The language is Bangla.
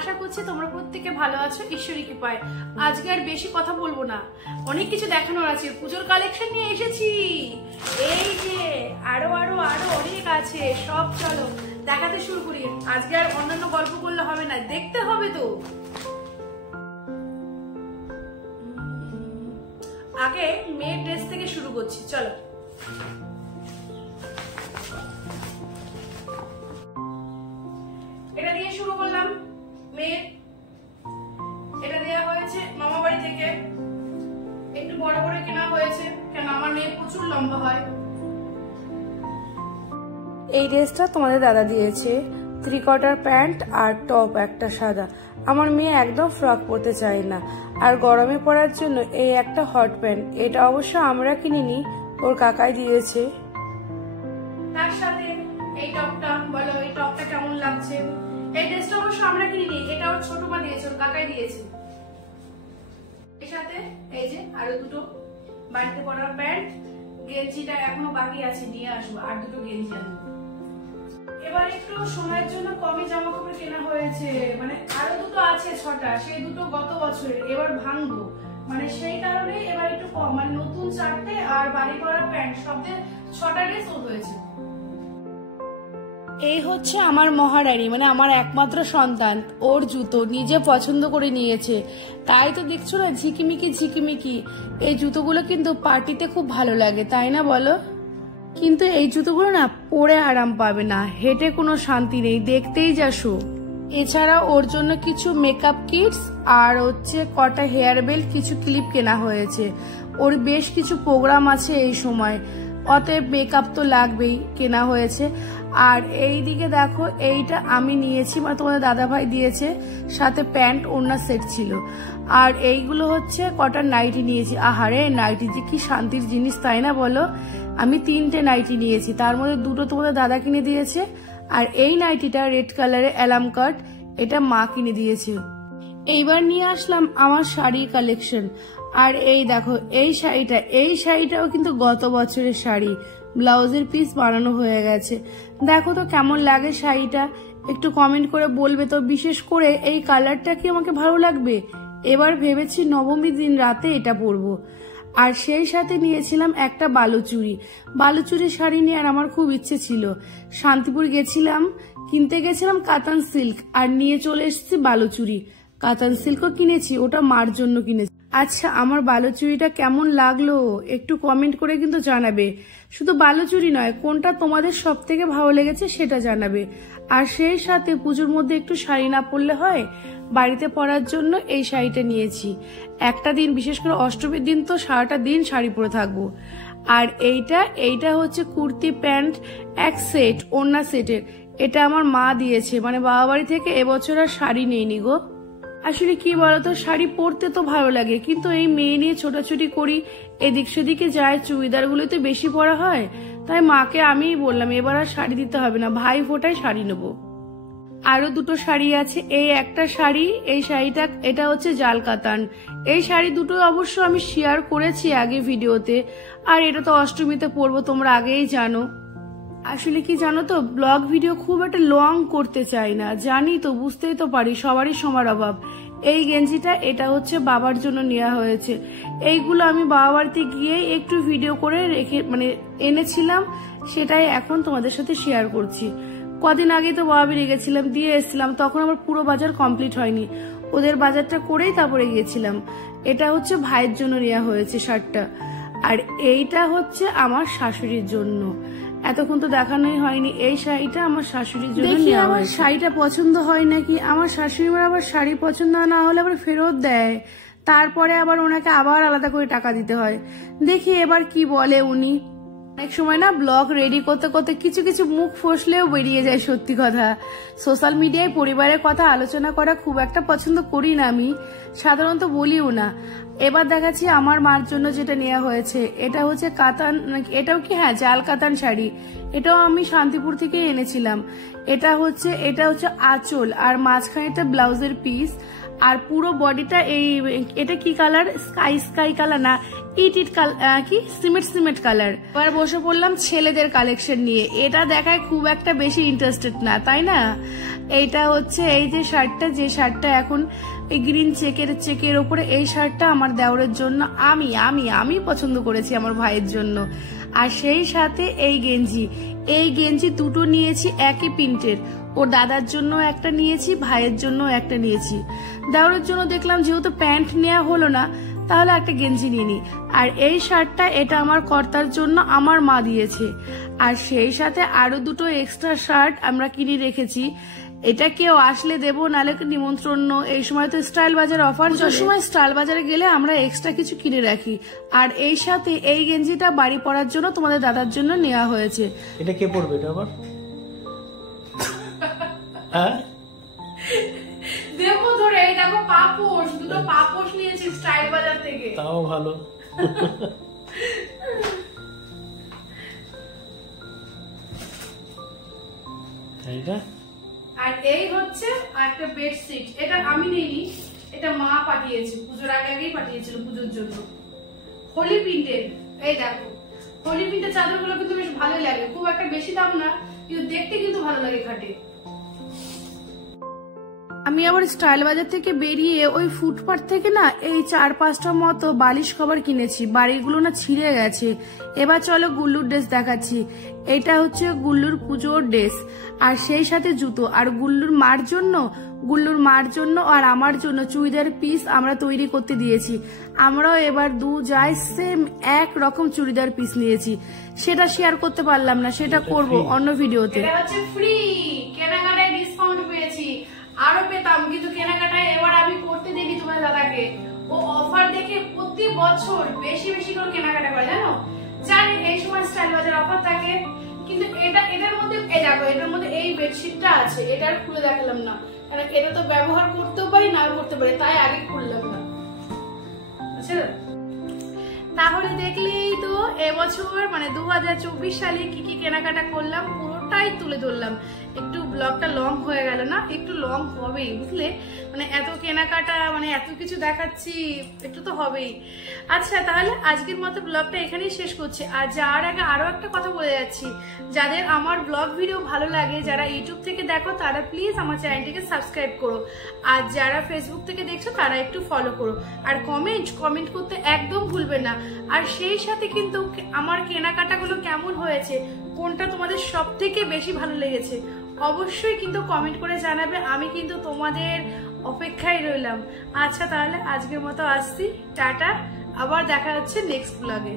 আশা করছি তোমরা প্রত্যেকে ভালো আছো ঈশ্বরী কৃপায়। আজকে আর বেশি কথা বলবো না, অনেক কিছু দেখানোর আছে। পুজোর কালেকশন নিয়ে এসেছি, এই যে আরো আরো আরো অনেক আছে, সব চলো দেখাতে শুরু করি। আজকে আর অন্যান্য গল্প করলে হবে না, দেখতে হবে তো। আগে মেয়ের ড্রেস থেকে শুরু করছি, চলো। এটা দিয়ে শুরু করলাম। মেয়ের এটা দেওয়া হয়েছে মামা বাড়ি থেকে, একটু বড় করে কেনা হয়েছে, কেন আমার মেয়ে প্রচুর লম্বা হয়। এই ড্রেসটা তোমাদের দাদা দিয়েছে, 3/4 প্যান্ট আর টপ একটা সাদা। আমার মেয়ে একদম ফ্রক পরতে চায় না, আর গরমে পরার জন্য এই একটা হট প্যান্ট। এটা অবশ্য আমরা কিনিনি, ওর কাকাই দিয়েছে। তার সাথে এই টপটা, বলো এই টপটা কেমন লাগছে? এই ড্রেসটা অবশ্য আমরা কিনিনি, এটা ওর ছোট মা দিয়েছে, ওর কাকাই দিয়েছে। এর সাথে এই যে আরো দুটো বাড়িতে পরার প্যান্ট, গেঞ্জিটা এখনো বাকি আছে, নিয়ে আসবো, আর দুটো গেঞ্জি আনবো। এবার একটু সময়ের জন্য কমই জামা কাপড় কেনা হয়েছে, মানে আরো দুটো আছে 6টা, সেই দুটো গত বছরের, এবার ভাঙবো, মানে সেই কারণে এবার একটু কম, মানে নতুন 4টে আর বাড়ি পরা প্যান্ট, সবদের 6টা ড্রেস ওর হয়েছে। এই হচ্ছে আমার মহারানী, মানে আমার একমাত্র সন্তান। ওর জুতো নিজে পছন্দ করে নিয়েছে, তাই তো দেখছো না ঝিকিমিকি ঝিকিমিকি। এই জুতোগুলো কিন্তু পার্টিতে খুব ভালো লাগে, তাই না বলো? কিন্তু এই জুতোগুলো না পরে আরাম পাবে না, হেঁটে কোনো শান্তি নেই, দেখতেই যা শো। এছাড়া ওর জন্য কিছু মেকআপ কিটস আর হচ্ছে কটা হেয়ার বেল্ট, কিছু ক্লিপ কেনা হয়েছে। ওর বেশ কিছু প্রোগ্রাম আছে এই সময়, অতএব মেকআপ তো লাগবেই, কেনা হয়েছে। আর এই দিকে দেখো, এইটা আমি নিয়েছি, মানে তোমাদের দাদা ভাই দিয়েছে, সাথে প্যান্ট ওড়না সেট ছিল। আর এইগুলো হচ্ছে কটা নাইটি নিয়েছি। আহারে, নাইটি যে কি শান্তির জিনিস, তাই না বলো? আমি 3টে নাইটি নিয়েছি, তার মধ্যে 2টো তোমাদের দাদা কিনে দিয়েছে, আর এই নাইটিটা রেড কালারের অ্যালাম কাট, এটা মা কিনে দিয়েছে। এইবার নিয়ে আসলাম আমার শাড়ির কালেকশন। আর এই দেখো এই শাড়িটাও কিন্তু গত বছরের শাড়ি, ব্লাউজের পিস বানানো হয়ে গেছে। দেখো তো কেমন লাগে শাড়িটা, একটু কমেন্ট করে বলবে তো। বিশেষ করে এই কালারটা কি আমাকে ভালো লাগবে। এবার ভেবেছি নবমীর দিন রাতে এটা পরবো। আর সেই সাথে নিয়েছিলাম একটা বালুচুরি শাড়ি নিয়ে, আর আমার খুব ইচ্ছে ছিল। শান্তিপুর গেছিলাম, কিনতে গেছিলাম কাতান সিল্ক, আর নিয়ে চলে এসেছি বালুচুরি। কাতান সিল্কও কিনেছি, ওটা মার জন্য কিনেছি। আচ্ছা, আমার বালুচুরিটা কেমন লাগলো একটু কমেন্ট করে কিন্তু জানাবে। শুধু বালুচুরি নয়, কোনটা তোমাদের সব থেকে ভালো লেগেছে সেটা জানাবে। আর সেই সাথে পুজোর মধ্যে একটু শাড়ি না পরলে হয়, বাড়িতে পরার জন্য এই শাড়িটা নিয়েছি। একটা দিন, বিশেষ করে অষ্টমীর দিন তো সারাটা দিন শাড়ি পরে থাকবো। আর এইটা হচ্ছে কুর্তি প্যান্ট এক সেট, ওড়না সেটের। এটা আমার মা দিয়েছে, মানে বাবা বাড়ি থেকে এবছর আর শাড়ি নেইনি গো। আসলে কি বলতো, শাড়ি পরতে তো ভালো লাগে, কিন্তু এই মেয়ে নিয়ে ছোটাছুটি করি, এদিক সেদিকে যায়, চুড়িদার গুলো তো বেশি পরা হয়। তাই মাকে আমিই বললাম এবার আর শাড়ি দিতে হবে না, ভাই ফোটায় শাড়ি নেবো। আরো 2টো শাড়ি আছে। এই একটা শাড়ি, এই শাড়িটা এটা হচ্ছে জাল কাতান। এই শাড়ি দুটো অবশ্য আমি শেয়ার করেছি আগে ভিডিওতে, আর এটা তো অষ্টমীতে পরবো, তোমরা আগেই জানো। আসলে কি জানো তো, ব্লগ ভিডিও খুব একটা লং করতে চাই না, জানি তো, বুঝতেই তো পারি, সবারই সময়ের অভাব। এই গেঞ্জিটা এটা হচ্ছে বাবার জন্য নেওয়া হয়েছে। এইগুলো আমি বাবা বাড়িতে গিয়ে একটু ভিডিও করে রেখে, মানে এনেছিলাম, সেটাই এখন তোমাদের সাথে শেয়ার করছি। কদিন আগে তো বাবা বাড়ি গেছিলাম, দিয়ে এসেছিলাম, তখন আমার পুরো বাজার কমপ্লিট হয়নি, ওদের বাজারটা করেই তারপরে গিয়েছিলাম। এটা হচ্ছে ভাইয়ের জন্য নেওয়া হয়েছে শার্টটা। আর এইটা হচ্ছে আমার শাশুড়ির জন্য, এতক্ষণ তো দেখানোই হয়নি। এই শাড়িটা আমার শাশুড়ির জন্য নেওয়া হয়েছে। আমার শাড়িটা পছন্দ হয় নাকি, আমার শাশুড়ি মার আবার শাড়ি পছন্দ না হলে আবার ফেরত দেয়, তারপরে আবার ওনাকে আবার আলাদা করে টাকা দিতে হয়। দেখি এবার কি বলে উনি। অনেক সময় না ব্লগ রেডি করতে করতে কিছু কিছু মুখ ফসলেও বেরিয়ে যায়, সত্যি কথা। সোশ্যাল মিডিয়ায় পরিবারের কথা আলোচনা করা খুব একটা পছন্দ করি না, আমি সাধারণত বলিও না। এবার দেখাচ্ছি আমার মার জন্য যেটা নেওয়া হয়েছে। এটা হচ্ছে কাতান, এটাও কি, হ্যাঁ, জাল কাতান শাড়ি। এটাও আমি শান্তিপুর থেকে এনেছিলাম। এটা হচ্ছে আঁচল, আর মাঝখানে একটা ব্লাউজের পিস, আর পুরো বডিটা এটা কি কালার, স্কাই কালার না, ইট কালার, কি সিমেন্ট কালার। এবার বসে পড়লাম ছেলেদের কালেকশন নিয়ে। এটা দেখায় খুব একটা বেশি ইন্টারেস্টেড না, তাই না? এইটা হচ্ছে এই যে শার্টটা এখন এই গ্রিন চেকের ওপরে, এই শার্টটা আমার দেওরের জন্য আমি পছন্দ করেছি আমার ভাইয়ের জন্য। আর সেই সাথে এই গেঞ্জি দুটো নিয়েছি একই প্রিন্টের, ওর দাদার জন্য একটা নিয়েছি, ভাইয়ের জন্য একটা নিয়েছি। দেওরের জন্য দেখলাম যেহেতু প্যান্ট নেওয়া হলো না, তাহলে একটা গেঞ্জি নিয়ে নি। আর এই শার্টটা এটা আমার কর্তার জন্য আমার মা দিয়েছে। আর সেই সাথে আরো দুটো এক্সট্রা শার্ট আমরা কিনে রেখেছি, এটা কেউ আসলে দেবো, নালে নিমন্ত্রণ। এই সময় তো স্টাইল বাজার অফার, যে সময় স্টাইল বাজারে গেলে আমরা এক্সট্রা কিছু কিনে রাখি। আর এই সাথে এই গেঞ্জিটা বাড়ি পরার জন্য তোমাদের দাদার জন্য নেওয়া হয়েছে। এটা কে পরবে এটা আবার? হ্যাঁ দেখো ধরে, এই দেখো পাপোশ, দুটো পাপোশ নিয়েছি স্টাইল বাজার থেকে। তাও ভালো। এইটা আর এই হচ্ছে একটা বেডশিট, এটা আমি নিইনি, এটা মা পাঠিয়েছে, পুজোর আগেই পাঠিয়েছিল পুজোর জন্য। হোলি প্রিন্টের, এই দেখো হোলি প্রিন্টের চাদরগুলো কিন্তু বেশ ভালোই লাগে, খুব একটা বেশি দাম না, কিন্তু দেখতে কিন্তু ভালো লাগে খাটে। আমি আবার স্টাইল বাজার থেকে বেরিয়ে ওই ফুটপাথ থেকে না এই 4-5টা মতো বালিশ কভার কিনেছি, বাড়িগুলো না ছিঁড়ে গেছে। এবার চলো গুল্লুর ড্রেস দেখাচ্ছি। এটা হচ্ছে গুল্লুর পুজোর ড্রেস, আর সেই সাথে জুতো। আর গুল্লুর মার জন্য আর আমার জন্য চুড়িদার পিস আমরা তৈরি করতে দিয়েছি। আমরাও এবার যাই সেম এক রকম চুড়িদার পিস নিয়েছি, সেটা শেয়ার করতে পারলাম না, সেটা করব অন্য ভিডিওতে। এটা হচ্ছে ফ্রি, কেনাকাটায় ডিসকাউন্ট পেয়েছি, আরো পেতাম, কিন্তু কেনাকাটায় এবার আমি করতে দিইনি তোমার দাদাকে। ও অফার দেখে প্রতি বছর বেশি করে কেনাকাটা করে, জানো? জানি এই সময় স্টাইল বাজার অফার থাকে, কিন্তু এটার মধ্যে এই দেখো, এটার মধ্যে এই বেডশিটটা আছে, এটা আর খুলে দেখালাম না, কারণ এটা তো ব্যবহার করতেও পারি না করতে পারি, তাই আগে খুললাম না। আচ্ছা, তাহলে দেখলেই তো এবছর মানে 2024 সালে কি কি কেনাকাটা করলাম পুরোটাই তুলে ধরলাম। একটু ব্লগটা লং হয়ে গেল না, একটু লং হবেই, বুঝলে? মানে এত কেনাকাটা, মানে এত কিছু দেখাচ্ছি, একটু তো হবেই। আচ্ছা, তাহলে আজকের মতো ব্লগটা এখানেই শেষ করছি। আর যাওয়ার আগে আরো একটা কথা বলে যাচ্ছি, যাদের আমার ব্লগ ভিডিও ভালো লাগে, যারা ইউটিউব থেকে দেখো, তারা প্লিজ আমার চ্যানেলটিকে সাবস্ক্রাইব করো। আর যারা ফেসবুক থেকে দেখছো, তারা একটু ফলো করো। আর কমেন্ট করতে একদম ভুলবে না। আর সেই সাথে কিন্তু আমার কেনাকাটাগুলো কেমন হয়েছে, কোনটা তোমাদের সব থেকে বেশি ভালো লেগেছে, অবশ্যই কিন্তু কমেন্ট করে জানাবে। আমি কিন্তু তোমাদের অপেক্ষায় রইলাম। আচ্ছা, তাহলে আজকের মতো আসছি, টাটা, আবার দেখা হচ্ছে নেক্সট ব্লগে।